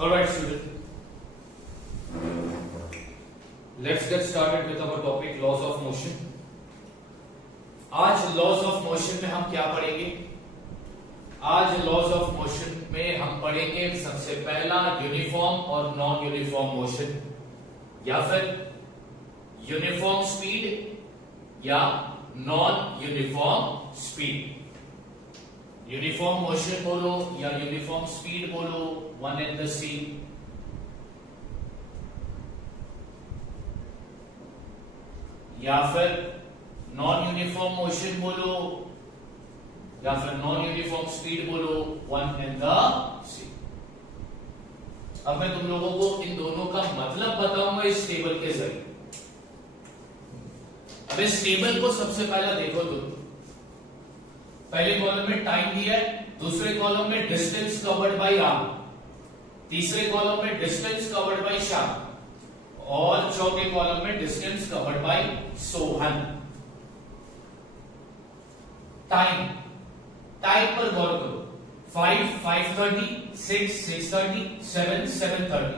All right, student. Let's get started with our topic laws of motion. आज laws of motion में हम क्या पढ़ेंगे? आज लॉज ऑफ मोशन में हम पढ़ेंगे सबसे पहला यूनिफॉर्म और नॉन यूनिफॉर्म मोशन, या फिर यूनिफॉर्म स्पीड या non uniform speed. Uniform motion बोलो या यूनिफॉर्म स्पीड बोलो, वन एंड द सेम। या फिर नॉन यूनिफॉर्म मोशन बोलो या फिर नॉन यूनिफॉर्म स्पीड बोलो, वन एंड द सेम। अब मैं तुम लोगों को इन दोनों का मतलब बताऊंगा इस टेबल के जरिए। अब इस टेबल को सबसे पहला देखो तुम। पहले कॉलम में टाइम दिया है, दूसरे कॉलम में डिस्टेंस कवर्ड बाय आर्म, तीसरे कॉलम में डिस्टेंस कवर्ड बाय शाफ्ट और चौथे कॉलम में distance covered bye Sohan. Time पर गौर करो। 5 5:30, 6 6:30, 7 7:30।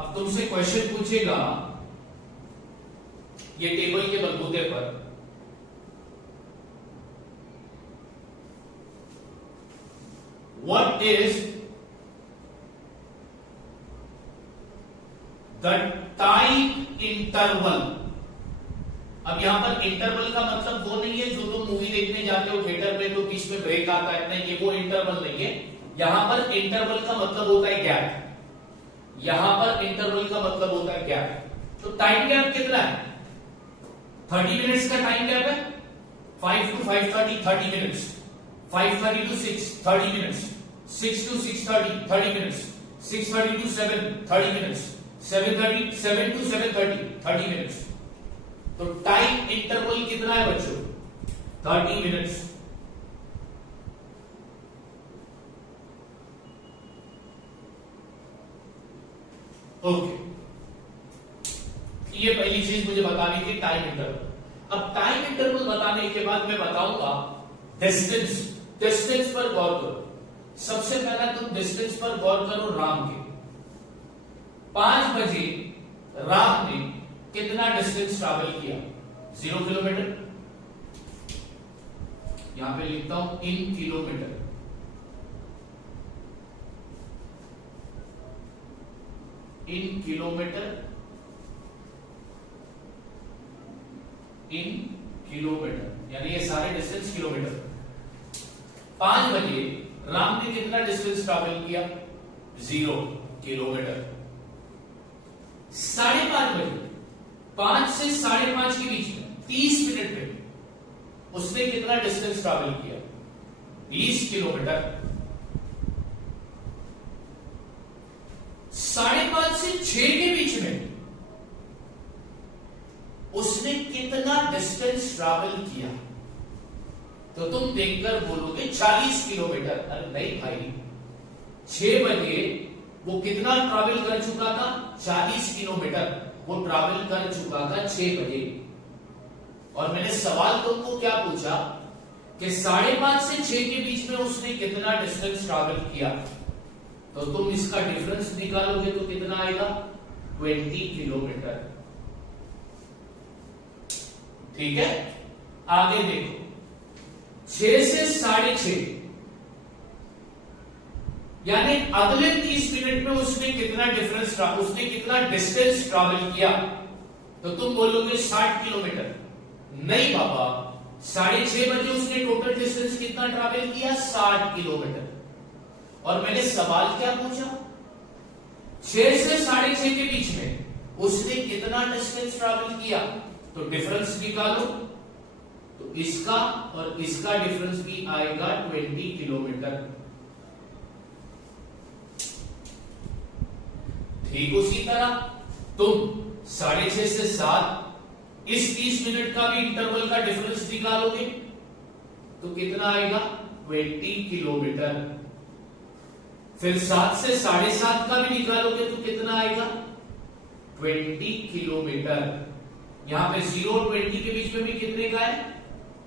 अब तुमसे क्वेश्चन पूछेगा ये टेबल के बलबूते पर, what is the time interval. अब यहां पर इंटरवल का मतलब वो नहीं है जो तुम मूवी देखने जाते हो थिएटर में तो बीच में ब्रेक आता है, नहीं, ये वो इंटरवल नहीं है। यहां पर इंटरवल का मतलब होता है गैप। यहां पर इंटरवल का मतलब होता है गैप। तो टाइम गैप कितना है? 30 मिनट्स का टाइम गैप है। 5 to 5:30 30 minutes, 5:30 to 6 30 minutes, 6 to 6:30 30 minutes, 6:30 to 7 30 minutes, 7 to 7:30 30 minutes. तो टाइम इंटरवल कितना है बच्चों? 30 मिनट्स। ओके, ये पहली चीज मुझे बतानी थी, टाइम इंटरवल। अब टाइम इंटरवल बताने के बाद मैं बताऊंगा डिस्टेंस। डिस्टेंस पर गौर करो। सबसे पहला तुम डिस्टेंस पर गौर करो राम के। 5 बजे राम ने कितना डिस्टेंस ट्रैवल किया? 0 किलोमीटर। यहां पे लिखता हूं इन किलोमीटर। इन किलोमीटर, इन किलोमीटर, यानी ये सारे डिस्टेंस किलोमीटर। 5 बजे राम ने कितना डिस्टेंस ट्रैवल किया? 0 किलोमीटर। 5:30 बजे, 5 से 5:30 के बीच में 30 मिनट में उसने कितना डिस्टेंस ट्रैवल किया? 20 किलोमीटर। 5:30 से 6 के बीच में उसने कितना डिस्टेंस ट्रैवल किया? तो तुम देखकर बोलोगे 40 किलोमीटर। अरे नहीं भाई, 6 बजे वो कितना ट्रैवल कर चुका था? 40 किलोमीटर वो ट्रैवल कर चुका था 6 बजे। और मैंने सवाल तुमको क्या पूछा कि 5:30 से 6 के बीच में उसने कितना डिस्टेंस ट्रैवल किया? तो तुम इसका डिफरेंस निकालोगे तो कितना आएगा? 20 किलोमीटर। ठीक है, आगे देखो। 6 से 6:30 यानी अगले 30 मिनट में उसने कितना उसने कितना डिस्टेंस ट्रैवल किया? तो तुम बोलोगे 60 किलोमीटर। नहीं बाबा, 6:30 बजे उसने टोटल डिस्टेंस कितना ट्रैवल किया? 60 किलोमीटर। और मैंने सवाल क्या पूछा? 6 से 6:30 के बीच में उसने कितना डिस्टेंस ट्रैवल किया? तो डिफरेंस निकालो। तो इसका और इसका डिफरेंस भी आएगा 20 किलोमीटर। ठीक उसी तरह तुम 6:30 से 7 इस 30 मिनट का भी इंटरवल का डिफरेंस निकालोगे तो कितना आएगा? 20 किलोमीटर। फिर 7 से 7:30 का भी निकालोगे तो कितना आएगा? 20 किलोमीटर। यहां पे 0 और 20 के बीच में भी कितने का है?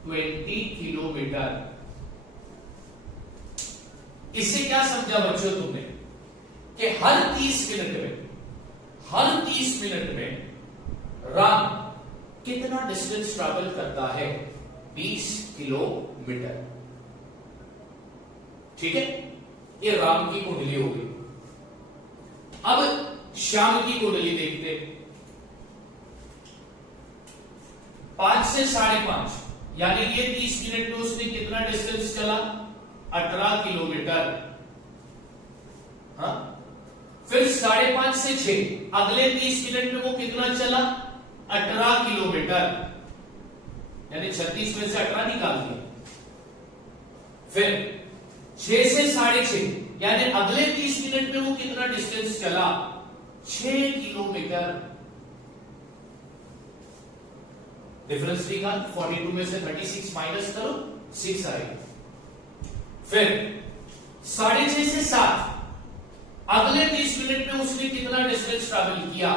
20 किलोमीटर। इससे क्या समझा बच्चों तुमने कि हर 30 मिनट में राम कितना डिस्टेंस ट्रैवल करता है? 20 किलोमीटर। ठीक है, ये राम की कुंडली हो गई। अब श्याम की कुंडली देखते। 5 से 5.5 यानी ये 30 मिनट में उसने कितना डिस्टेंस चला? 18 किलोमीटर। हाँ, फिर 5.5 से 6 अगले 30 मिनट में वो कितना चला? 18 किलोमीटर, यानी 36 में से 18 निकाल दिया। फिर 6 से 6.5 यानी अगले 30 मिनट में वो कितना डिस्टेंस चला? 6 किलोमीटर। डिफरेंस निकाल, 42 में से 36 माइनस करो, 6 आएगा। फिर 6.5 से 7 अगले 30 मिनट में उसने कितना डिस्टेंस ट्रैवल किया?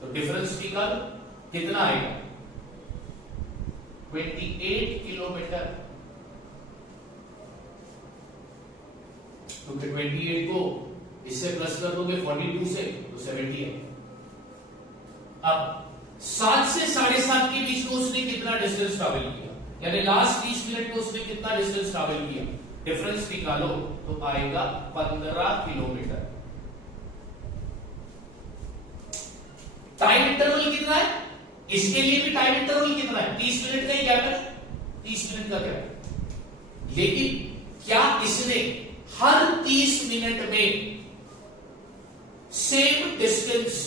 तो डिफरेंस निकाल, कितना आएगा? 28 किलोमीटर। तो 28 को इससे प्लस कर दोगे 42 से तो 70 है। अब 7 से 7.5 के बीच में उसने कितना डिस्टेंस ट्रैवल किया? यानी लास्ट 30 मिनट में उसने कितना डिस्टेंस ट्रैवल किया? डिफरेंस निकालो तो आएगा 15 किलोमीटर। टाइम इंटरवल कितना है? इसके लिए भी टाइम इंटरवल कितना है? 30 मिनट का ही गैप है, 30 मिनट का गैप। लेकिन क्या इसने हर 30 मिनट में सेम डिस्टेंस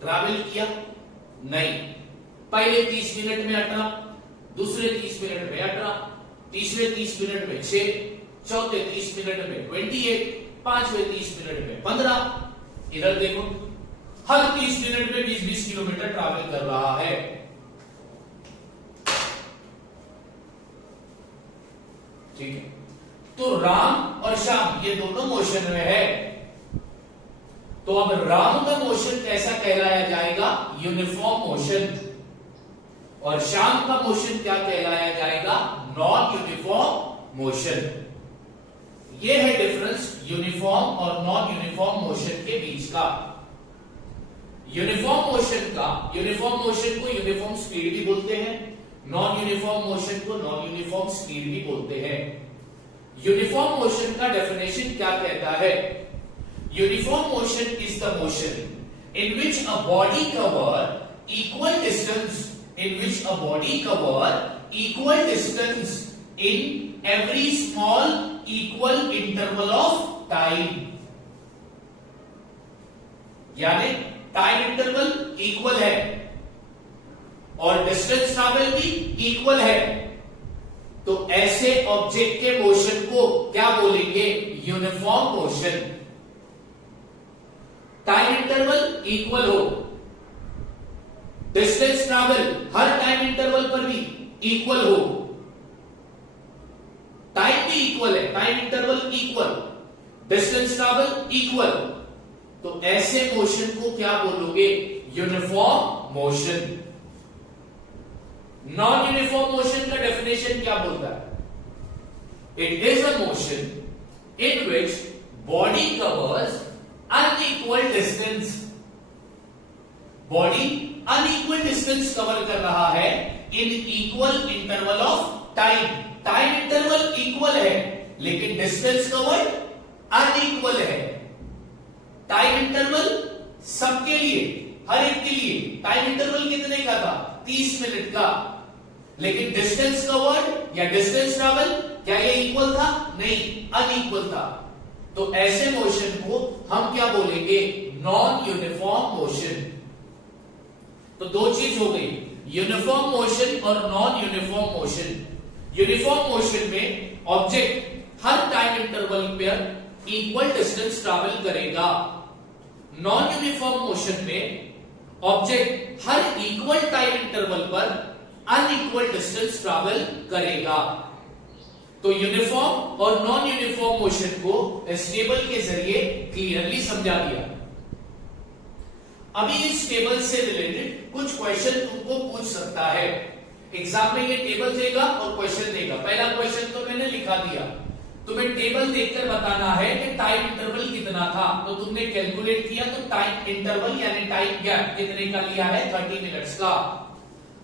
ट्रैवल किया? नहीं। पहले 30 मिनट में 18, दूसरे 30 मिनट में 18, तीसरे 30 मिनट में 6, चौथे 30 मिनट में 28, पांचवें 30 मिनट में 15। इधर देखो, हर 30 मिनट में 20-20 किलोमीटर ट्रैवल कर रहा है। ठीक है, तो राम और श्याम ये दोनों मोशन में है। तो अब राम का मोशन कैसा कहलाया जाएगा? Uniform motion. और श्याम का मोशन क्या कहलाया जाएगा? Non uniform motion. यह है डिफरेंस यूनिफॉर्म और नॉन यूनिफॉर्म मोशन के बीच का। यूनिफॉर्म मोशन को यूनिफॉर्म स्पीड भी बोलते हैं, नॉन यूनिफॉर्म मोशन को नॉन यूनिफॉर्म स्पीड भी बोलते हैं। यूनिफॉर्म मोशन का डेफिनेशन क्या कहता है? Uniform motion is the motion in which a body cover equal distance in every small equal interval of time। यानी टाइम इंटरवल इक्वल है और डिस्टेंस ट्रैवल भी इक्वल है, तो ऐसे ऑब्जेक्ट के मोशन को क्या बोलेंगे? Uniform motion. Time interval equal हो, डिस्टेंस ट्रैवल हर टाइम इंटरवल पर भी इक्वल हो, टाइम भी इक्वल है, time interval equal, distance travel equal, तो ऐसे मोशन को क्या बोलोगे? Uniform motion. Non uniform motion का डेफिनेशन क्या बोलता है? It is a motion in which body covers unequal distance. Body unequal distance cover कर रहा है in equal interval of time. Time interval equal है लेकिन डिस्टेंस कवर्ड अनइक्वल है। टाइम इंटरवल सबके लिए, हर एक के लिए टाइम इंटरवल कितने का था? 30 मिनट का, लेकिन डिस्टेंस कवर्ड या डिस्टेंस ट्रैवल क्या ये इक्वल था? नहीं, अनइक्वल था। तो ऐसे मोशन को हम क्या बोलेंगे? Non uniform motion. तो दो चीज हो गई, यूनिफॉर्म मोशन और non uniform motion. Uniform motion में ऑब्जेक्ट हर टाइम इंटरवल पर इक्वल डिस्टेंस ट्रैवल करेगा। नॉन यूनिफॉर्म मोशन में ऑब्जेक्ट हर इक्वल टाइम इंटरवल पर अनइक्वल डिस्टेंस ट्रैवल करेगा। तो यूनिफॉर्म और नॉन यूनिफॉर्म मोशन को इस टेबल के जरिए क्लियरली समझा दिया। अभी इस टेबल से रिलेटेड कुछ क्वेश्चन तुमको पूछ सकता है। एग्जाम में ये टेबल देगा और क्वेश्चन देगा। पहला क्वेश्चन तो मैंने लिखा दिया, तुम्हें टेबल देखकर बताना है कि टाइम इंटरवल कितना था, तो तुमने कैलकुलेट किया तो टाइम इंटरवल यानी टाइम गैप कितने का लिया है, 30 मिनट्स का।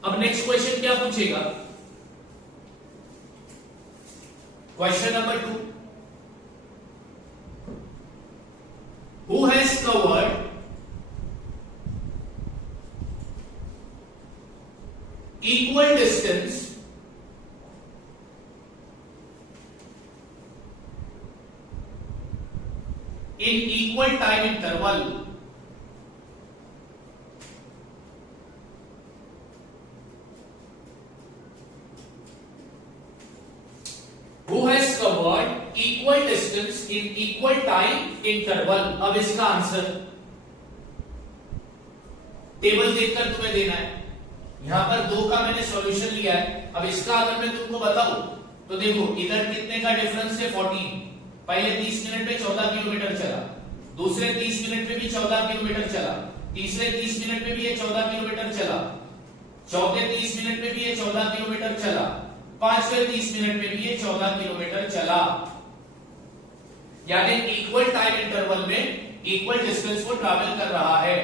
अब नेक्स्ट क्वेश्चन क्या पूछेगा, question number 2, who has covered equal distance in equal time interval who has covered equal distance in equal time interval। अब इसका आंसर टेबल देखकर तुम्हें देना है। यहां पर 2 का मैंने सॉल्यूशन लिया है। अब इसका अगर मैं तुमको बताऊं तो देखो इधर कितने का डिफरेंस है, 14। पहले 30 मिनट में 14 किलोमीटर चला, दूसरे 30 मिनट में भी 14 किलोमीटर चला, तीसरे 30 मिनट में भी ये 14 किलोमीटर चला, चौथे 30 मिनट में भी ये 14 किलोमीटर चला, पांचवें 30 मिनट में भी ये 14 किलोमीटर चला। यानी इक्वल टाइम इंटरवल में इक्वल डिस्टेंस को ट्रैवल कर रहा है।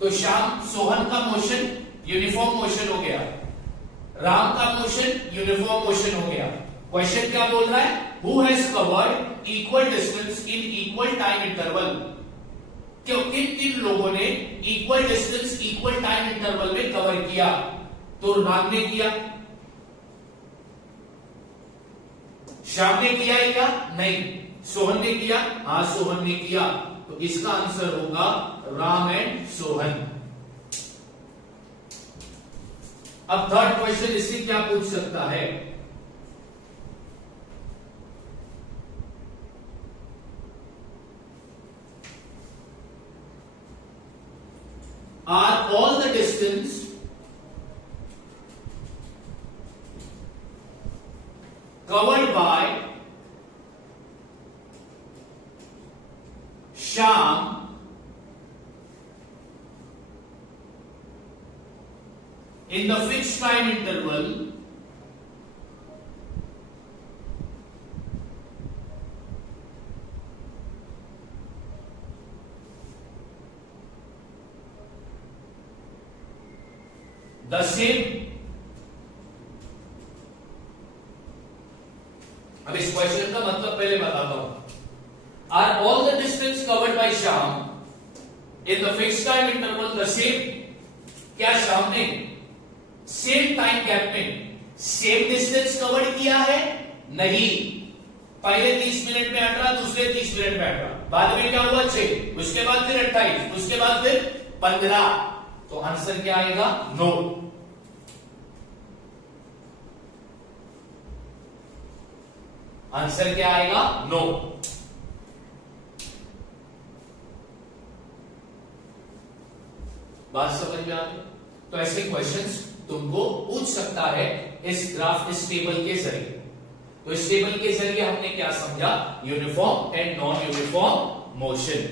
तो श्याम सोहन का मोशन यूनिफॉर्म मोशन हो गया, राम का मोशन यूनिफॉर्म मोशन हो गया। क्वेश्चन क्या बोल रहा है, who has covered equal distance in equal time interval. क्यों, किन किन लोगों ने equal distance equal time interval में कवर किया, तो राम ने किया, श्याम ने किया है क्या, नहीं। सोहन ने किया, हाँ सोहन ने किया। तो इसका आंसर होगा राम एंड सोहन। अब थर्ड क्वेश्चन इससे क्या पूछ सकता है, are all the distance covered by Shyam in the fixed time interval the same। अब इस क्वेश्चन का मतलब पहले बताता हूं। Are all the distance covered by Shyam in the fixed time interval the same. क्या श्याम ने सेम टाइम गैप में सेम डिस्टेंस कवर किया है, नहीं। पहले 30 मिनट में 18, दूसरे 30 मिनट में 18, बाद में क्या हुआ 6, उसके बाद फिर 28, उसके बाद फिर 15। तो आंसर क्या आएगा, नो। आंसर क्या आएगा, नो। बात समझ में आ गई। तो ऐसे क्वेश्चंस तुमको पूछ सकता है इस ग्राफ, इस टेबल के जरिए। तो इस टेबल के जरिए हमने क्या समझा, uniform and non uniform motion.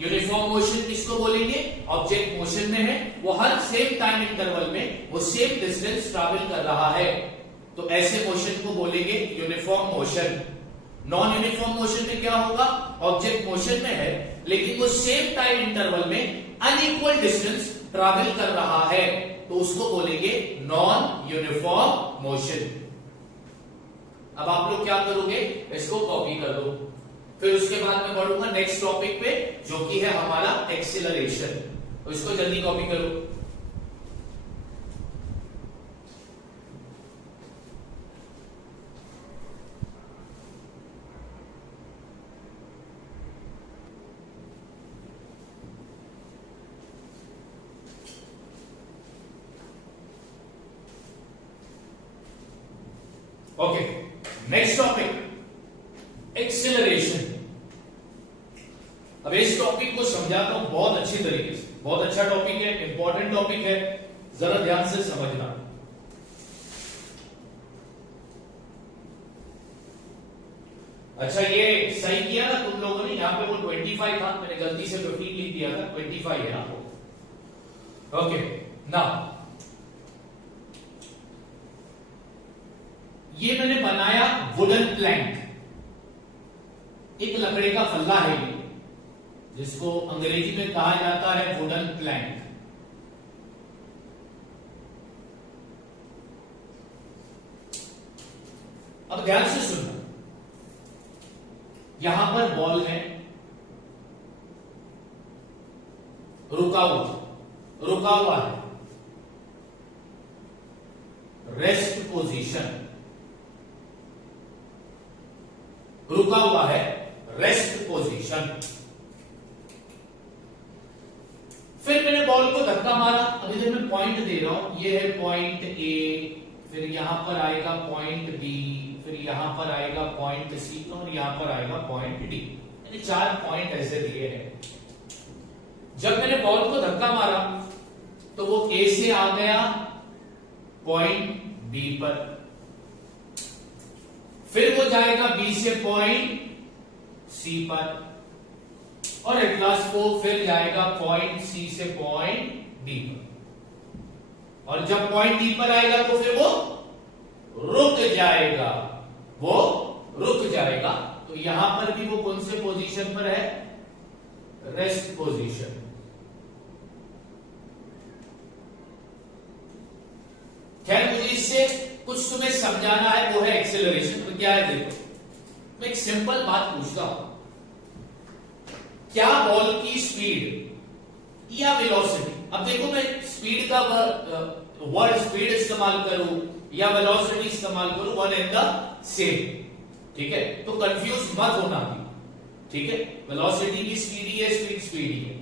Uniform motion किसको बोलेंगे, ऑब्जेक्ट मोशन में है, वो हर सेम टाइम इंटरवल में वो सेम डिस्टेंस ट्रैवल कर रहा है, तो ऐसे मोशन को बोलेंगे uniform motion. Non uniform motion में क्या होगा, ऑब्जेक्ट मोशन में है लेकिन वो सेम टाइम इंटरवल में अनइक्वल डिस्टेंस ट्रैवल कर रहा है, तो उसको बोलेंगे नॉन यूनिफॉर्म मोशन। अब आप लोग क्या करोगे, इसको कॉपी कर दो, फिर उसके बाद मैं बढ़ूंगा नेक्स्ट टॉपिक पे जो कि है हमारा एक्सीलरेशन। तो इसको जल्दी कॉपी करो। Okay, next topic acceleration. अब इस टॉपिक को समझाता हूं बहुत अच्छी तरीके से, बहुत अच्छा टॉपिक है, इंपॉर्टेंट टॉपिक है, जरा ध्यान से समझना। अच्छा ये सही किया ना तुम लोगों ने, यहां पे वो 25 था, मैंने गलती से 15 लिख दिया था, 25 है आपको। ओके, नाउ ये मैंने बनाया वुडन प्लैंक, एक लकड़ी का फल्ला है ये, जिसको अंग्रेजी में कहा जाता है वुडन प्लैंक। अब ध्यान से सुनना, यहां पर बॉल है, रुका हुआ है, रेस्ट पोजीशन, रुका हुआ है, रेस्ट पोजीशन। फिर मैंने बॉल को धक्का मारा, अभी जब मैं पॉइंट दे रहा हूं, ये है पॉइंट ए, फिर यहां पर आएगा पॉइंट बी, फिर यहां पर आएगा पॉइंट सी और यहां पर आएगा पॉइंट डी, यानी 4 पॉइंट ऐसे दिए हैं। जब मैंने बॉल को धक्का मारा तो वो ए से आ गया पॉइंट बी पर, फिर वो जाएगा बी से पॉइंट सी पर, और एट लास्ट वो फिर जाएगा पॉइंट सी से पॉइंट डी पर, और जब पॉइंट डी पर आएगा तो फिर वो रुक जाएगा, तो यहां पर भी वो कौन से पोजीशन पर है, रेस्ट पोजीशन। खैर मुझे इससे कुछ तुम्हें समझाना है, वो है एक्सेलरेशन। तो क्या है, देखो मैं एक सिंपल बात पूछता हूं, क्या बॉल की स्पीड या वेलोसिटी, अब देखो मैं स्पीड का वर्ड स्पीड इस्तेमाल करूं या वेलोसिटी इस्तेमाल करूं, वन एंड द सेम, ठीक है, तो कंफ्यूज मत होना भी, ठीक है। वेलोसिटी भी स्पीड ही है, स्पीड ही है,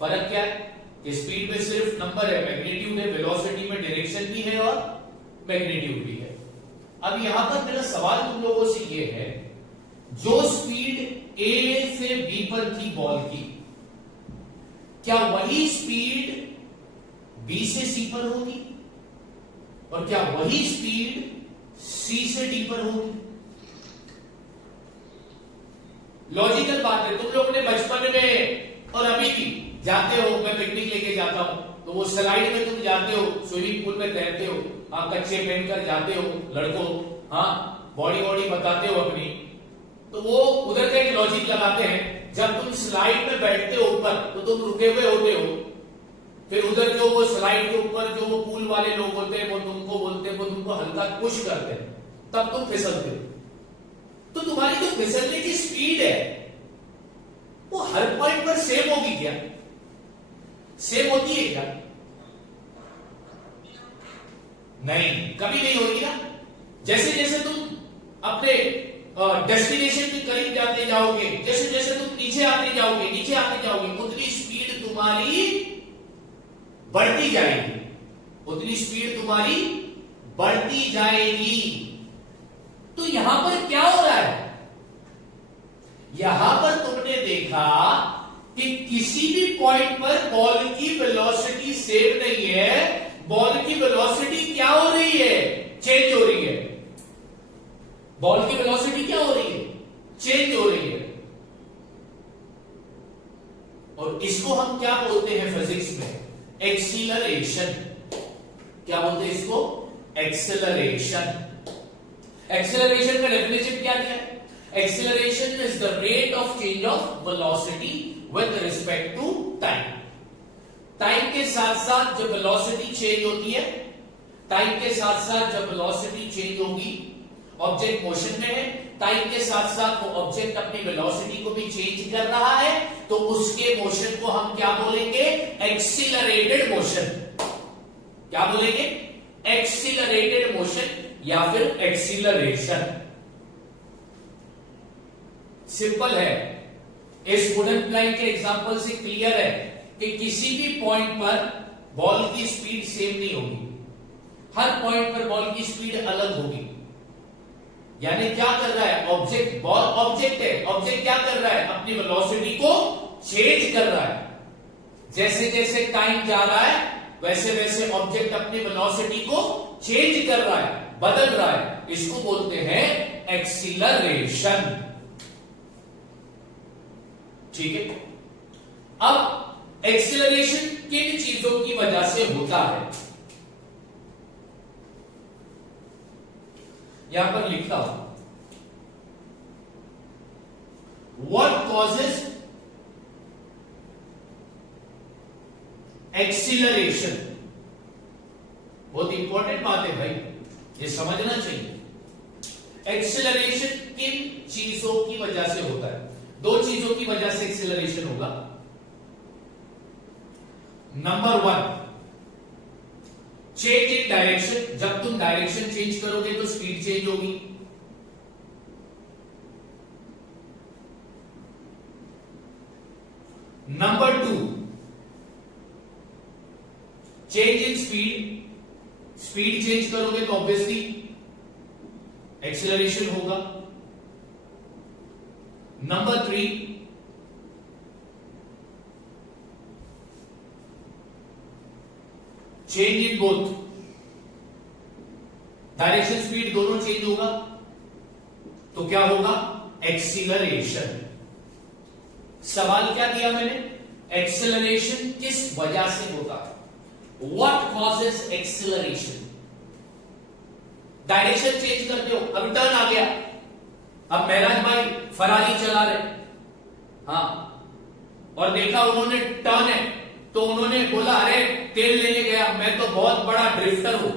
फर्क क्या है कि स्पीड में सिर्फ नंबर है, मैग्नीट्यूड है, वेलोसिटी में डायरेक्शन भी है और मैग्नीट्यूड भी है। अब यहां पर मेरा सवाल तुम लोगों से ये है, जो स्पीड ए से बी पर थी बॉल की, क्या वही स्पीड बी से सी पर होगी, और क्या वही स्पीड सी से डी पर होगी? लॉजिकल बात है। तुम लोगों ने बचपन में और अभी भी जाते हो, मैं पिकनिक लेके जाता हूं तो वो स्लाइड में तुम जाते हो, स्विमिंग पूल में तैरते हो, आप कच्चे पहनकर जाते हो लड़कों, हाँ बॉडी बताते हो अपनी, तो वो उधर का एक लॉजिक लगाते हैं, जब तुम स्लाइड में बैठते हो ऊपर तो तुम रुके हुए होते हो, फिर उधर जो वो स्लाइड के ऊपर जो वो पूल वाले लोग होते हैं वो तुमको बोलते हैं, वो तुमको हल्का पुश करते हैं, तब तुम फिसलते हो। तो तुम्हारी जो फिसलने की स्पीड है वो हर पॉइंट पर सेम होगी क्या? सेम होती है क्या? नहीं, कभी नहीं होगी ना। जैसे जैसे तुम अपने डेस्टिनेशन के करीब जाते जाओगे, जैसे जैसे तुम नीचे आते जाओगे उतनी स्पीड तुम्हारी बढ़ती जाएगी, उतनी स्पीड तुम्हारी बढ़ती जाएगी। तो यहां पर क्या हो रहा है? यहां पर तुमने देखा कि किसी भी पॉइंट पर बॉल की वेलोसिटी सेम नहीं है, बॉल की वेलोसिटी क्या हो रही है? चेंज हो रही है। बॉल की वेलोसिटी क्या हो रही है? चेंज हो रही है। और इसको हम क्या बोलते हैं फिजिक्स में? एक्सीलरेशन। क्या बोलते हैं इसको? एक्सेलरेशन। एक्सेलरेशन का डेफिनेशन क्या दिया है? Acceleration is the rate of change of velocity with respect to time. Time के साथ साथ जब वेलोसिटी चेंज होती है, टाइम के साथ साथ जब वेलोसिटी चेंज होगी, ऑब्जेक्ट मोशन में है, टाइम के साथ साथ वो ऑब्जेक्ट अपनी वेलोसिटी को भी चेंज कर रहा है, तो उसके मोशन को हम क्या बोलेंगे? Accelerated motion. क्या बोलेंगे? एक्सीलरेटेड मोशन या फिर एक्सीलरेशन। सिंपल है, इस वुडन प्लैंक के एग्जांपल से क्लियर है कि किसी भी पॉइंट पर बॉल की स्पीड सेम नहीं होगी, हर पॉइंट पर बॉल की स्पीड अलग होगी। यानी क्या कर रहा है ऑब्जेक्ट? बॉल ऑब्जेक्ट है, ऑब्जेक्ट क्या कर रहा है? अपनी वेलोसिटी को चेंज कर रहा है। जैसे जैसे टाइम जा रहा है वैसे वैसे ऑब्जेक्ट अपनी वेलोसिटी को चेंज कर रहा है, बदल रहा है। इसको बोलते हैं एक्सीलरेशन। ठीक है। अब एक्सीलरेशन किन चीजों की वजह से होता है? यहां पर लिखता हूं, व्हाट कॉजेज एक्सीलरेशन। बहुत इंपॉर्टेंट बात है भाई, ये समझना चाहिए। एक्सीलरेशन किन चीजों की वजह से होता है? दो चीजों की वजह से एक्सीलरेशन होगा। Number 1, change in direction. जब तुम डायरेक्शन चेंज करोगे तो स्पीड चेंज होगी। Number 2, change in speed. Speed change करोगे तो ऑब्वियसली एक्सीलरेशन होगा। Number 3, change in both. Direction speed दोनों चेंज होगा तो क्या होगा? एक्सीलरेशन। सवाल क्या दिया मैंने? एक्सीलरेशन किस वजह से होता है? What causes acceleration? Direction change करते हो, अब टर्न आ गया, अब महराज भाई फरारी चला रहे, हाँ, और देखा उन्होंने टर्न है तो उन्होंने बोला अरे तेल लेने गया, मैं तो बहुत बड़ा ड्रिफ्टर हूं,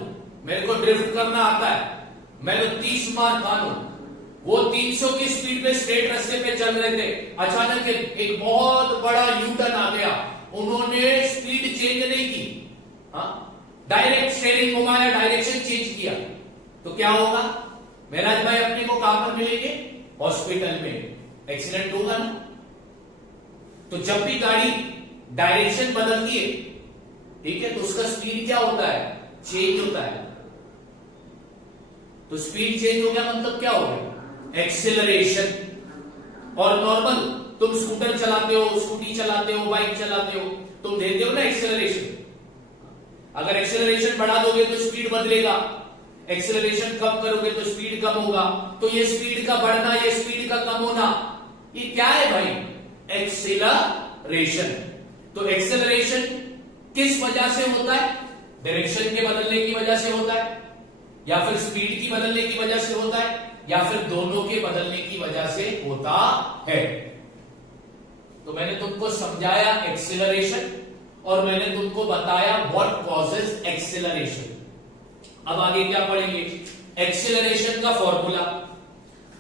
मेरे को ड्रिफ्ट करना आता है, मैं तो 30 मार खान हूं। वो 300 की स्पीड पे स्ट्रेट रास्ते पे चल रहे थे, अचानक एक बहुत बड़ा यू टर्न आ गया, उन्होंने स्पीड चेंज नहीं की, हाँ, डायरेक्ट स्टीयरिंग घुमाया, डायरेक्शन चेंज किया, तो क्या होगा? महराज भाई अपने को कहां पर मिलेंगे? हॉस्पिटल में। एक्सीडेंट होगा ना। तो जब भी गाड़ी डायरेक्शन बदलती है, ठीक है, तो उसका स्पीड क्या होता है? चेंज होता है। तो स्पीड चेंज हो गया मतलब क्या हो गया? एक्सीलरेशन। और नॉर्मल तुम स्कूटर चलाते हो, स्कूटी चलाते हो, बाइक चलाते हो, तुम देते हो ना एक्सीलरेशन। अगर एक्सीलरेशन बढ़ा दोगे तो स्पीड बदलेगा, एक्सीलरेशन कम करोगे तो स्पीड कम होगा। तो ये स्पीड का बढ़ना, ये स्पीड का कम होना, ये क्या है भाई? एक्सीलरेशन। तो एक्सीलरेशन किस वजह से होता है? डायरेक्शन के बदलने की वजह से होता है, या फिर स्पीड की बदलने की वजह से होता है, या फिर दोनों के बदलने की वजह से होता है। तो मैंने तुमको समझाया एक्सीलरेशन और मैंने तुमको बताया व्हाट कॉजेज एक्सीलरेशन। अब आगे क्या पढ़ेंगे? एक्सीलरेशन का फॉर्मूला।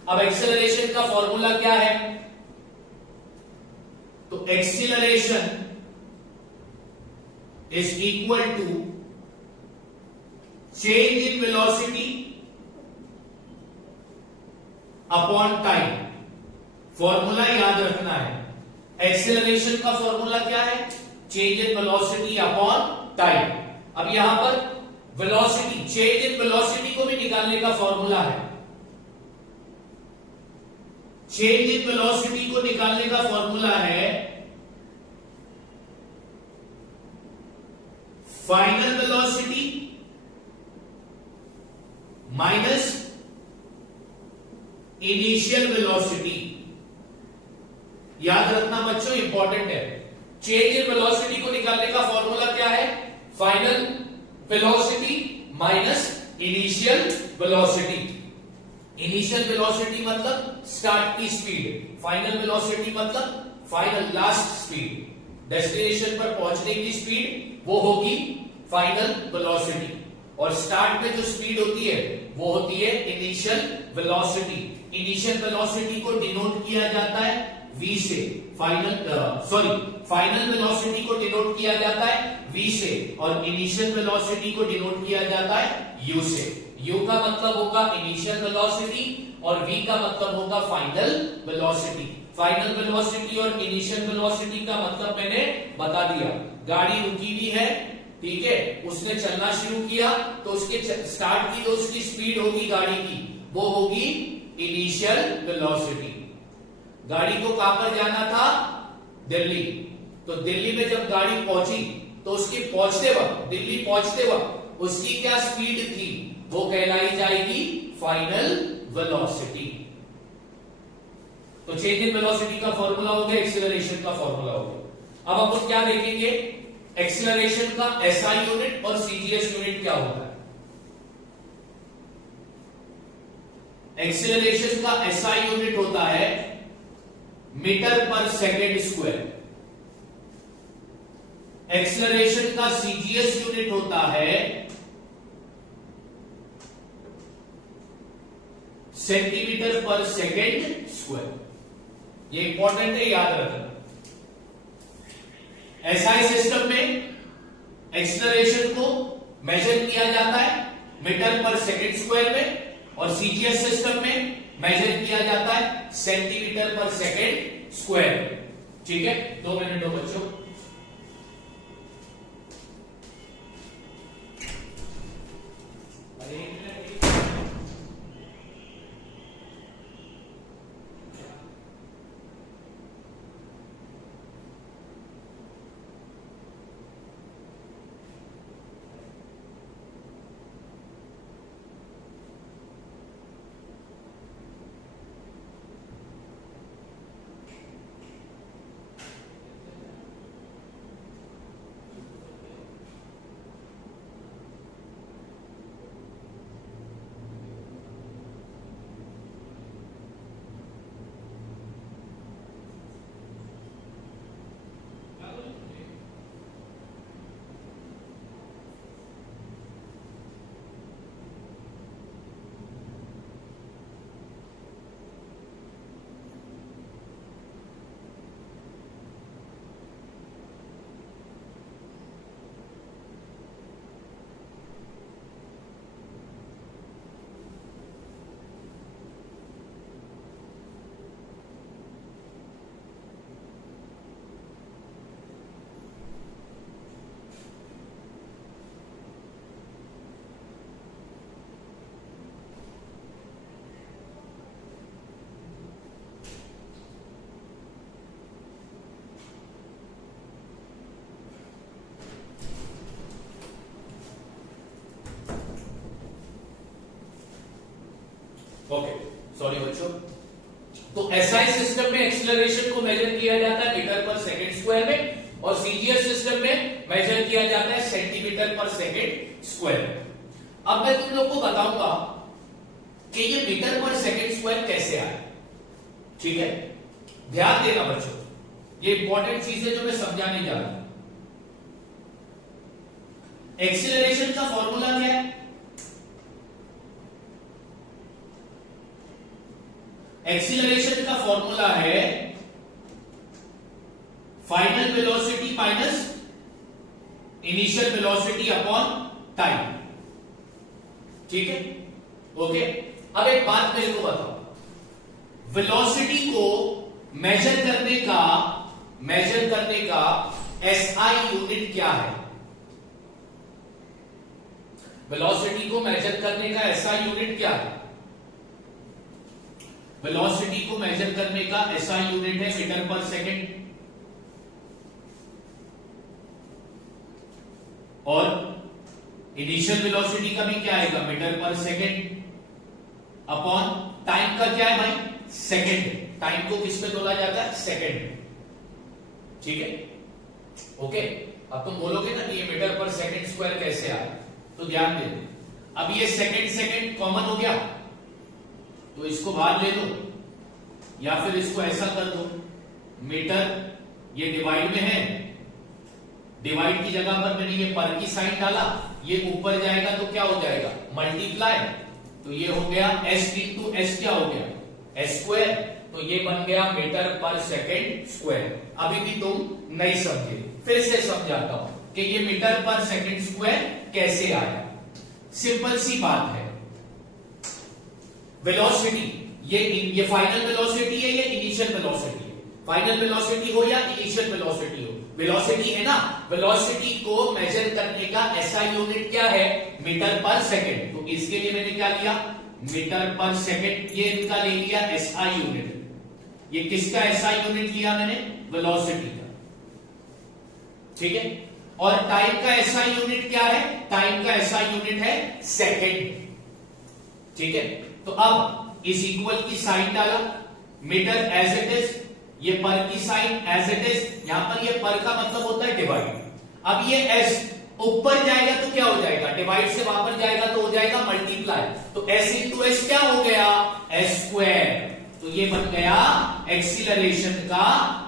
अब एक्सीलरेशन का फॉर्मूला क्या है? तो acceleration is equal to change in velocity upon time. Formula याद रखना है। एक्सीलरेशन का फॉर्मूला क्या है? Change in velocity upon time. अब यहां पर वेलोसिटी, चेंज इन वेलोसिटी को भी निकालने का फॉर्मूला है। चेंज इन वेलोसिटी को निकालने का फॉर्मूला है final velocity minus initial velocity. याद रखना बच्चों, इंपॉर्टेंट है। चेंज इन वेलोसिटी को निकालने का फॉर्मूला क्या है? Final velocity minus initial velocity. Initial velocity मतलब स्टार्ट की स्पीड, फाइनल वेलोसिटी मतलब फाइनल लास्ट स्पीड, डेस्टिनेशन पर पहुंचने की स्पीड, वो होगी फाइनल वेलोसिटी। और स्टार्ट में जो स्पीड होती है वो होती है इनिशियल वेलोसिटी। इनिशियल वेलोसिटी को डिनोट किया जाता है v से, फाइनल वेलोसिटी को डिनोट किया जाता है v से, और इनिशियल वेलोसिटी को डिनोट किया जाता है u से। u का मतलब होगा इनिशियल वेलोसिटी और v का मतलब होगा फाइनल वेलोसिटी। फाइनल वेलोसिटी और इनिशियल वेलोसिटी का मतलब मैंने बता दिया। गाड़ी रुकी हुई है, ठीक है, उसने चलना शुरू किया तो उसके स्टार्ट की जो उसकी स्पीड होगी गाड़ी की, वो होगी इनिशियल वेलोसिटी। गाड़ी को कहां पर जाना था? दिल्ली। तो दिल्ली में जब गाड़ी पहुंची तो उसकी पहुंचते वक्त, दिल्ली पहुंचते वक्त उसकी क्या स्पीड थी? वो कहलाई जाएगी फाइनल वेलोसिटी। तो चेंज इन वेलोसिटी का फॉर्मूला हो गया, एक्सीलरेशन का फॉर्मूला हो गया। अब अपन क्या देखेंगे? एक्सीलरेशन का एसआई यूनिट और सीजीएस यूनिट क्या होता है। एक्सीलरेशन का एसआई यूनिट होता है मीटर पर सेकेंड स्क्वायर, एक्सीलरेशन का सीजीएस यूनिट होता है सेंटीमीटर पर सेकेंड स्क्वायर। ये इंपॉर्टेंट है, याद रखना। एसआई सिस्टम में एक्सीलरेशन को मेजर किया जाता है मीटर पर सेकेंड स्क्वायर में, और सीजीएस सिस्टम में मेजर किया जाता है सेंटीमीटर पर सेकेंड स्क्वायर। ठीक है, 2 मिनट दो बच्चों। ओके, सॉरी बच्चों। तो एसआई सिस्टम में एक्सीलरेशन को मेजर किया जाता है मीटर पर सेकेंड स्क्वायर में, और सीजीएस सिस्टम में मेजर किया जाता है सेंटीमीटर पर सेकेंड स्क्वायर। अब मैं तुम लोग को बताऊंगा कि ये मीटर पर सेकेंड स्क्वायर कैसे आया। ठीक है, ध्यान देना बच्चों, ये इंपॉर्टेंट चीज है जो मैं समझाने जा रहा हूं। एक्सीलरेशन का फॉर्मूला क्या है? एक्सीलरेशन का फॉर्मूला है final velocity minus initial velocity upon time. ठीक है, ओके। अब एक बात मेरे को बताओ, वेलोसिटी को मेजर करने का एसआई यूनिट क्या है? वेलोसिटी को मेजर करने का एसआई यूनिट क्या है? वेलोसिटी को मेजर करने का एसआई यूनिट है मीटर पर सेकेंड, और इनिशियल वेलोसिटी का भी क्या आएगा? मीटर पर सेकेंड, अपॉन टाइम का क्या है भाई? सेकेंड। टाइम को किस में तोला जाता है? सेकेंड। ठीक है, ओके। अब तुम बोलोगे ना कि ये मीटर पर सेकेंड स्क्वायर कैसे आया, तो ध्यान दे। अब ये सेकेंड कॉमन हो गया, तो इसको बाहर ले लो, या फिर इसको ऐसा कर दो, मीटर ये डिवाइड में है, डिवाइड की जगह पर मैंने ये पर की साइन डाला, ये ऊपर जाएगा तो क्या हो जाएगा? मल्टीप्लाई। तो ये हो गया s इंटू एस, क्या हो गया? S square. तो ये बन गया मीटर पर सेकेंड स्क्वायर। अभी भी तुम नहीं समझे, फिर से समझाता हूं कि ये मीटर पर सेकेंड स्क्वायर कैसे आया। सिंपल सी बात है, वेलोसिटी ये फाइनल वेलोसिटी है, ये इनिशियल वेलोसिटी है। फाइनल वेलोसिटी हो या इनिशियल वेलोसिटी हो, वेलोसिटी है ना। वेलोसिटी को मेजर करने का एसआई यूनिट क्या है? मीटर पर सेकेंड। तो इसके लिए मैंने क्या लिया? मीटर पर सेकेंड। ये इनका ले लिया एसआई यूनिट। ये किसका एसआई यूनिट लिया मैंने? वेलोसिटी का। ठीक है, और टाइम का एसआई यूनिट क्या है? टाइम का एसआई यूनिट है सेकेंड। ठीक है, तो अब इस इक्वल की साइन डाला, मीटर एज इट इज, ये पर की साइन एज इट इज। यहां पर ये पर का मतलब होता है डिवाइड। अब ये एस ऊपर जाएगा तो क्या हो जाएगा, डिवाइड से वापस जाएगा तो हो जाएगा मल्टीप्लाई, तो s इंटू एस क्या हो गया, s स्क्वायर। तो ये बन गया एक्सीलरेशन का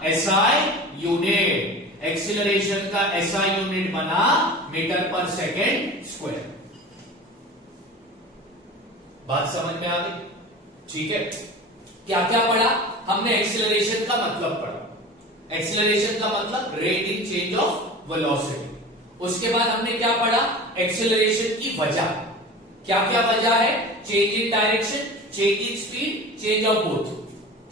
SI यूनिट, एक्सीलरेशन का SI यूनिट बना मीटर पर सेकेंड स्क्वायर। बात समझ में आ गई? ठीक है, क्या क्या पढ़ा हमने? एक्सीलरेशन का मतलब पढ़ा, एक्सीलरेशन का मतलब rate in change of velocity. उसके बाद हमने क्या पढ़ा? एक्सीलरेशन की वजह, क्या क्या वजह है? Change in direction, change in speed, change of both,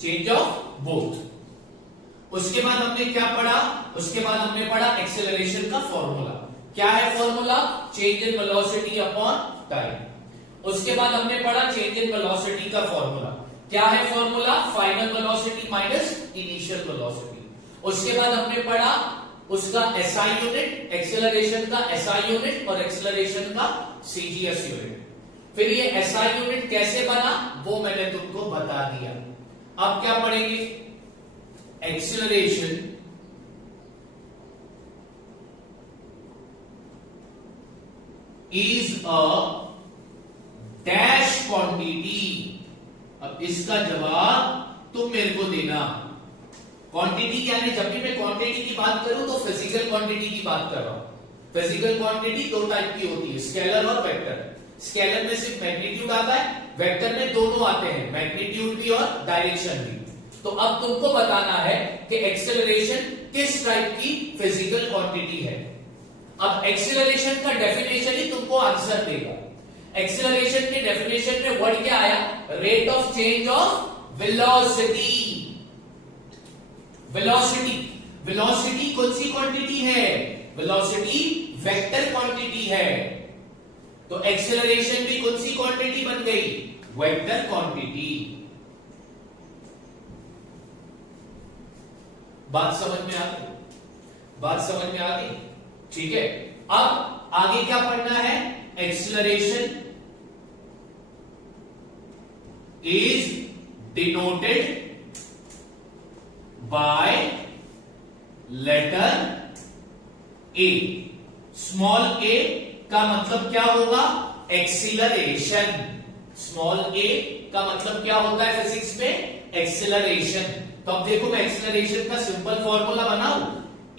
change of both. उसके बाद हमने क्या पढ़ा? उसके बाद हमने पढ़ा एक्सीलरेशन का फॉर्मूला। क्या है formula? Change in velocity upon time. उसके बाद हमने पढ़ा चेंज इन वेलोसिटी का फॉर्मूला। क्या है formula? Final velocity minus initial velocity. उसके बाद हमने पढ़ा उसका SI यूनिट, एक्सीलरेशन का SI यूनिट और एक्सीलरेशन का CGS यूनिट। फिर ये SI यूनिट कैसे बना वो मैंने तुमको बता दिया। अब क्या पढ़ेंगे? Acceleration is a dash quantity. अब इसका जवाब तुम मेरे को देना। क्वांटिटी क्या है? जब भी मैं क्वांटिटी की बात करूं तो फिजिकल क्वांटिटी की बात कर रहा हूं। फिजिकल क्वांटिटी दो टाइप की होती है, स्केलर और वेक्टर। स्केलर में सिर्फ मैग्नीट्यूड आता है, वेक्टर में दोनों आते हैं, मैग्नीट्यूड भी और डायरेक्शन भी। तो अब तुमको बताना है कि एक्सेलरेशन किस टाइप की फिजिकल क्वांटिटी है। अब एक्सेलरेशन का डेफिनेशन ही तुमको आंसर देगा। एक्सेलरेशन के डेफिनेशन में वर्ड क्या आया? Rate of change of velocity. Velocity, velocity कौन सी क्वांटिटी है? वेलोसिटी वेक्टर क्वांटिटी है। तो एक्सेलरेशन भी कौन सी क्वांटिटी बन गई? Vector quantity. बात समझ में आ गई? बात समझ में आ गई? ठीक है, अब आगे क्या पढ़ना है? Acceleration is denoted by letter A. Small A का मतलब क्या होगा? एक्सीलरेशन। स्मॉल ए का मतलब क्या होता है फिजिक्स में? एक्सीलरेशन। तो अब देखो मैं एक्सीलरेशन का सिंपल फॉर्मूला बनाऊं,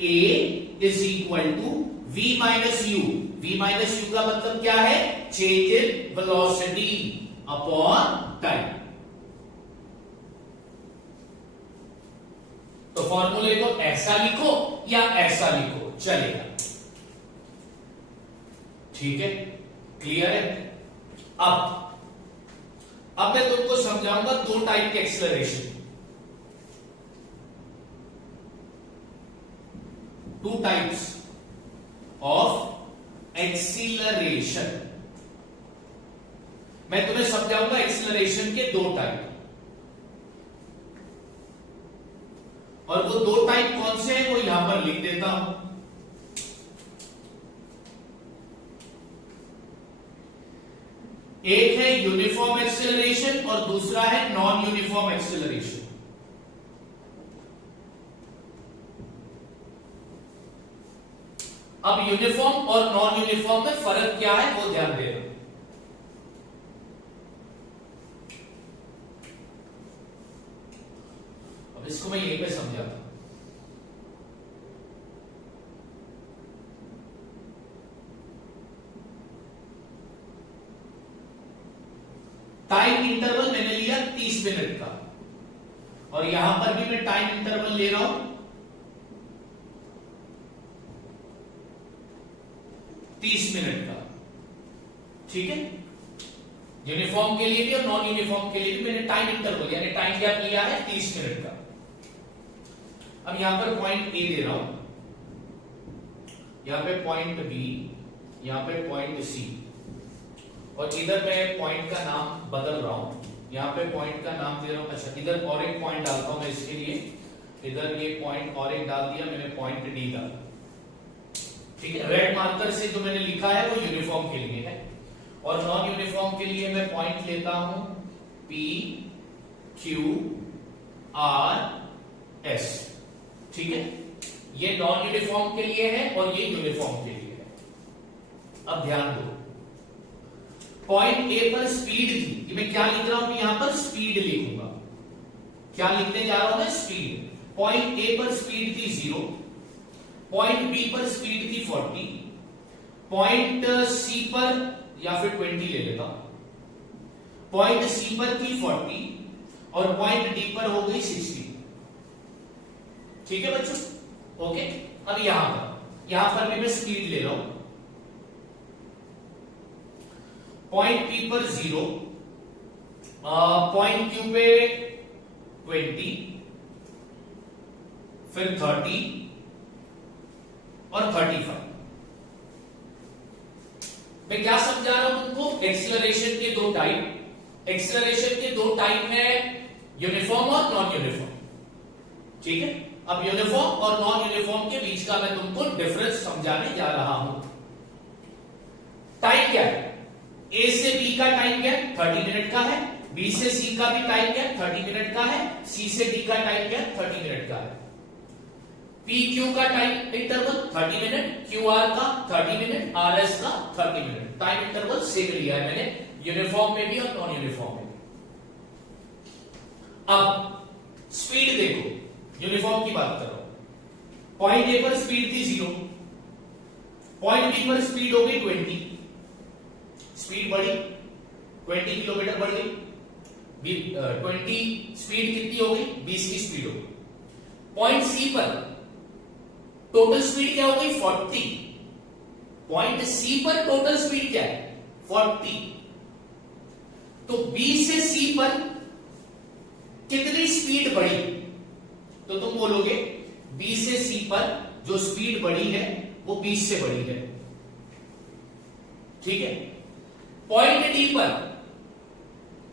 A is equal to V minus U. V minus U का मतलब क्या है? Change in velocity upon time. तो फॉर्मूले को ऐसा लिखो या ऐसा लिखो, चलेगा। ठीक है, क्लियर है? अब मैं तुमको समझाऊंगा दो टाइप के acceleration. Two types of acceleration. मैं तुम्हें समझाऊंगा एक्सीलरेशन के दो टाइप। और वो दो टाइप कौन से हैं वो यहां पर लिख देता हूं। एक है यूनिफॉर्म एक्सेलरेशन और दूसरा है नॉन यूनिफॉर्म एक्सेलरेशन। अब यूनिफॉर्म और नॉन यूनिफॉर्म में फर्क क्या है वो ध्यान देना। अब इसको मैं यहीं पे समझाता हूं। टाइम इंटरवल मैंने लिया 30 मिनट का, और यहां पर भी मैं टाइम इंटरवल ले रहा हूं 30 मिनट का। ठीक है, यूनिफॉर्म के लिए भी और नॉन यूनिफॉर्म के लिए भी मैंने टाइम इंटरवल यानी टाइम गैप लिया है 30 मिनट का। अब यहां पर पॉइंट ए दे रहा हूं, यहां पे पॉइंट बी, यहां पे पॉइंट सी, और इधर मैं पॉइंट का नाम बदल रहा हूं। यहां पे पॉइंट का नाम दे रहा हूं, अच्छा इधर और एक पॉइंट डालता हूं मैं इसके लिए। इधर ये पॉइंट और एक डाल दिया मैंने, पॉइंट डी डाला। ठीक है, रेड मार्कर से जो मैंने लिखा है वो यूनिफॉर्म के लिए है, और नॉन यूनिफॉर्म के लिए मैं पॉइंट लेता हूं पी क्यू आर एस। ठीक है, ये नॉन यूनिफॉर्म के लिए है और ये यूनिफॉर्म के लिए है। अब ध्यान दो, पॉइंट ए पर स्पीड थी, कि मैं क्या लिख रहा हूं यहां पर स्पीड लिखूंगा, क्या लिखने जा रहा हूं मैं स्पीड। पॉइंट ए पर स्पीड थी 0, पॉइंट बी पर स्पीड थी 40, पॉइंट सी पर या फिर 20 ले लेता हूं, पॉइंट सी पर थी 40 और पॉइंट डी पर हो गई 60। ठीक है बच्चों, ओके। अब यहां पर भी मैं स्पीड ले रहा हूं, पॉइंट पी पर 0, पॉइंट क्यू पे 20, फिर 30 और 35। मैं क्या समझा रहा हूं तुमको, एक्सीलरेशन के दो टाइप, एक्सीलरेशन के दो टाइप है, यूनिफॉर्म और नॉन यूनिफॉर्म। ठीक है, अब यूनिफॉर्म और नॉन यूनिफॉर्म के बीच का मैं तुमको डिफरेंस समझाने जा रहा हूं। टाइम क्या है, ए से बी का टाइम क्या है 30 मिनट का है, बी से सी का भी टाइम क्या है 30 मिनट का है, सी से डी का टाइम क्या है 30 मिनट का है। पी क्यू का time interval 30 minute, Q R का 30 मिनट, आर एस का 30 मिनट। टाइम इंटरवल सेम लिया है मैंने, यूनिफॉर्म में भी और नॉन यूनिफॉर्म में। अब स्पीड देखो, यूनिफॉर्म की बात कर रहा हूं, पॉइंट ए पर स्पीड थी 0, पॉइंट बी पर स्पीड हो गई 20, स्पीड बढ़ी 20 किलोमीटर बढ़ गई, 20 स्पीड कितनी हो गई 20 की स्पीड हो गई। पॉइंट सी पर टोटल स्पीड क्या हो गई 40, पॉइंट सी पर टोटल स्पीड क्या है 40, तो बी से सी पर कितनी स्पीड बढ़ी, तो तुम बोलोगे बी से सी पर जो स्पीड बढ़ी है वो 20 से बढ़ी है। ठीक है, पॉइंट डी पर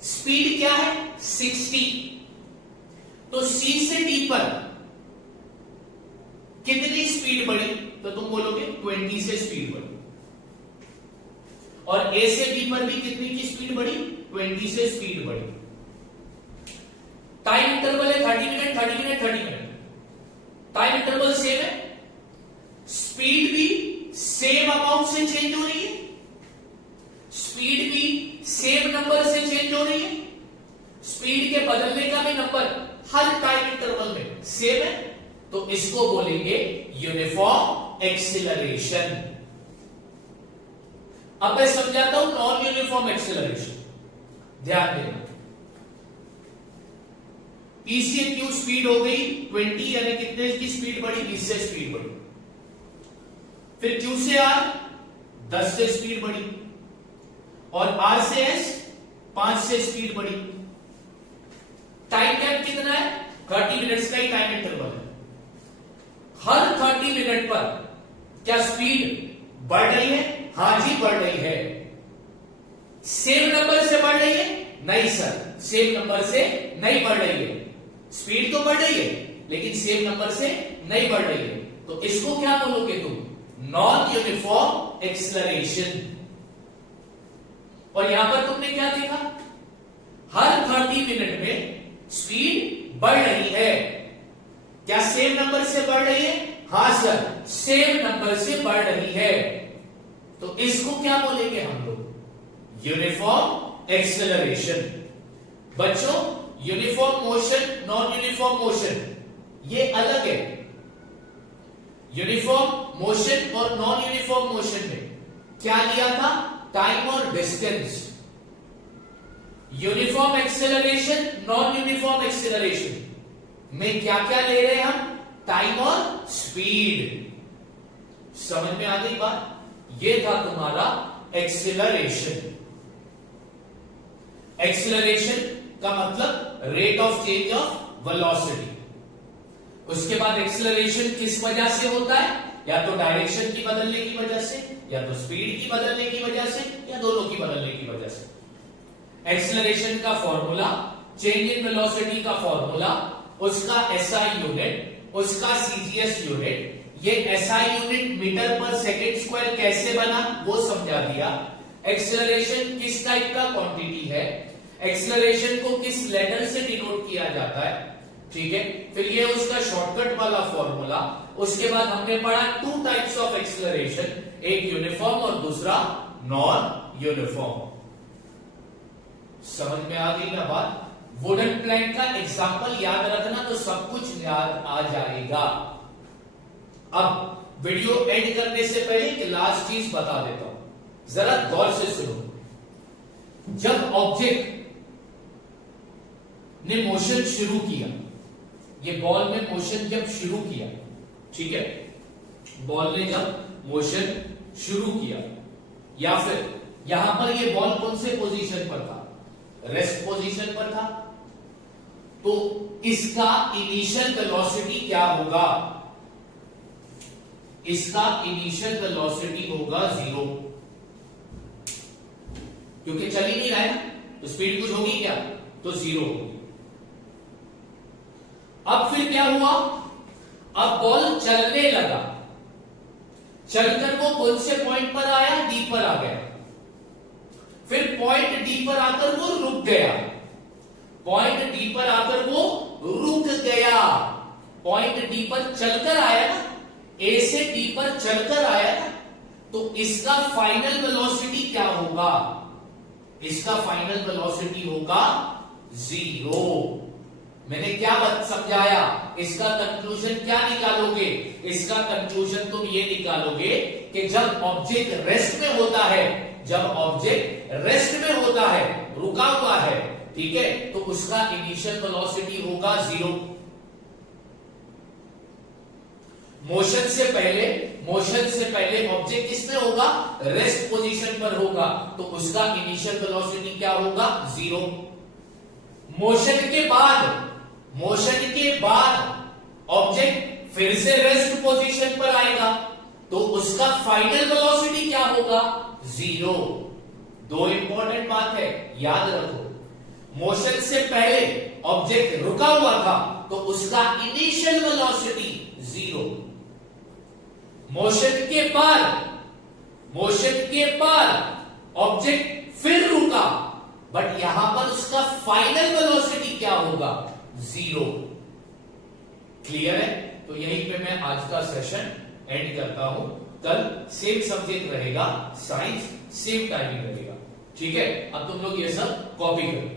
स्पीड क्या है 60, तो सी से डी पर कितनी स्पीड बढ़ी, तो तुम बोलोगे 20 से स्पीड बढ़ी। और ए से बी पर भी कितनी की स्पीड बढ़ी 20 से स्पीड बढ़ी। टाइम इंटरवल है 30 minute 30 minute 30 minute, time interval same है, स्पीड भी सेम अमाउंट से चेंज हो रही है, स्पीड भी सेम नंबर से चेंज हो रही है, स्पीड के बदलने का भी नंबर हर टाइम इंटरवल में सेम है, तो इसको बोलेंगे यूनिफॉर्म एक्सीलरेशन। अब मैं समझाता हूं नॉन यूनिफॉर्म एक्सीलरेशन, ध्यान देना। पी से क्यू स्पीड हो गई 20, यानी कितने की स्पीड बढ़ी 20 से स्पीड बढ़ी, फिर क्यू से आर 10 से स्पीड बढ़ी, और आर से एस 5 से स्पीड बढ़ी। टाइम गैप कितना है 30 मिनट्स का ही टाइम इंटरवल है। हर 30 मिनट पर क्या स्पीड बढ़ रही है, हां जी बढ़ रही है। सेम नंबर से बढ़ रही है, नहीं सर सेम नंबर से नहीं बढ़ रही है, स्पीड तो बढ़ रही है लेकिन सेम नंबर से नहीं बढ़ रही है, तो इसको क्या बोलोगे तुम नॉन यूनिफॉर्म एक्सीलरेशन। और यहां पर तुमने क्या देखा, हर 30 मिनट में स्पीड बढ़ रही है, क्या सेम नंबर से बढ़ रही है, हां सर सेम नंबर से बढ़ रही है, तो इसको क्या बोलेंगे हम लोग यूनिफॉर्म एक्सीलरेशन। बच्चों uniform motion non uniform motion ये अलग है, यूनिफॉर्म मोशन और नॉन यूनिफॉर्म मोशन में क्या लिया था टाइम और distance. Uniform acceleration non uniform acceleration में क्या क्या ले रहे हैं हम, टाइम और स्पीड। समझ में आ गई बात, ये था तुम्हारा एक्सीलरेशन। एक्सीलरेशन का मतलब rate of change of velocity. उसके बाद एक्सीलरेशन किस वजह से होता है, या तो डायरेक्शन की बदलने की वजह से, या तो स्पीड की बदलने की वजह से, या दोनों की बदलने की वजह से। एक्सीलरेशन का फॉर्मूला, चेंज इन वेलोसिटी का फॉर्मूला, उसका एसआई यूनिट, उसका सीजीएस यूनिट। ये एसआई यूनिट मीटर पर सेकेंड स्क्वायर कैसे बना वो समझा दिया। एक्सीलरेशन किस टाइप का क्वांटिटी है, एक्सीलरेशन को किस लेटर से डिनोट किया जाता है, ठीक है। फिर ये उसका शॉर्टकट वाला फॉर्मूला। उसके बाद हमने पढ़ा टू टाइप्स ऑफ एक्सीलरेशन, एक यूनिफॉर्म और दूसरा नॉन यूनिफॉर्म। समझ में आ गई ना बात? वुडन प्लैंक का एग्जाम्पल याद रखना तो सब कुछ याद आ जाएगा। अब वीडियो एंड करने से पहले एक लास्ट चीज बता देता हूं, जरा गौर से सुनो। जब ऑब्जेक्ट ने मोशन शुरू किया, ये बॉल ने मोशन जब शुरू किया, ठीक है, बॉल ने जब मोशन शुरू किया, या फिर यहां पर ये बॉल कौन से पोजीशन पर था? रेस्ट पोजीशन पर था। तो इसका इनिशियल वेलोसिटी क्या होगा? इसका इनिशियल वेलोसिटी होगा 0, क्योंकि चल ही नहीं रहा है ना, तो स्पीड कुछ होगी क्या? तो 0 होगी। अब फिर क्या हुआ? अब बॉल चलने लगा, चलकर वो कौन से पॉइंट पर आया? डी पर आ गया। फिर पॉइंट डी पर आकर वो रुक गया, पॉइंट डी पर आकर वो रुक गया। पॉइंट डी पर चलकर आया ना, ए से डी पर चलकर आया ना, तो इसका फाइनल वेलोसिटी क्या होगा? इसका फाइनल वेलोसिटी होगा 0। मैंने क्या समझाया? इसका कंक्लूजन क्या निकालोगे? इसका कंक्लूजन तुम ये निकालोगे कि जब ऑब्जेक्ट रेस्ट में होता है, जब ऑब्जेक्ट रेस्ट में होता है, रुका हुआ है, ठीक है, तो उसका इनिशियल वेलोसिटी होगा 0। मोशन से पहले ऑब्जेक्ट किसमें होगा? रेस्ट पोजीशन पर होगा, तो उसका इनिशियल वेलोसिटी क्या होगा? 0। मोशन के बाद ऑब्जेक्ट फिर से रेस्ट पोजीशन पर आएगा, तो उसका फाइनल वेलोसिटी क्या होगा? 0। दो इंपॉर्टेंट बात है, याद रखो। मोशन से पहले ऑब्जेक्ट रुका हुआ था, तो उसका इनिशियल वेलोसिटी 0। मोशन के बाद ऑब्जेक्ट फिर रुका, बट यहां पर उसका फाइनल वेलोसिटी क्या होगा? 0। क्लियर है? तो यहीं पे मैं आज का सेशन एंड करता हूं। कल सेम सब्जेक्ट रहेगा, साइंस, सेम टाइमिंग रहेगा, ठीक है? अब तुम लोग ये सब कॉपी करो।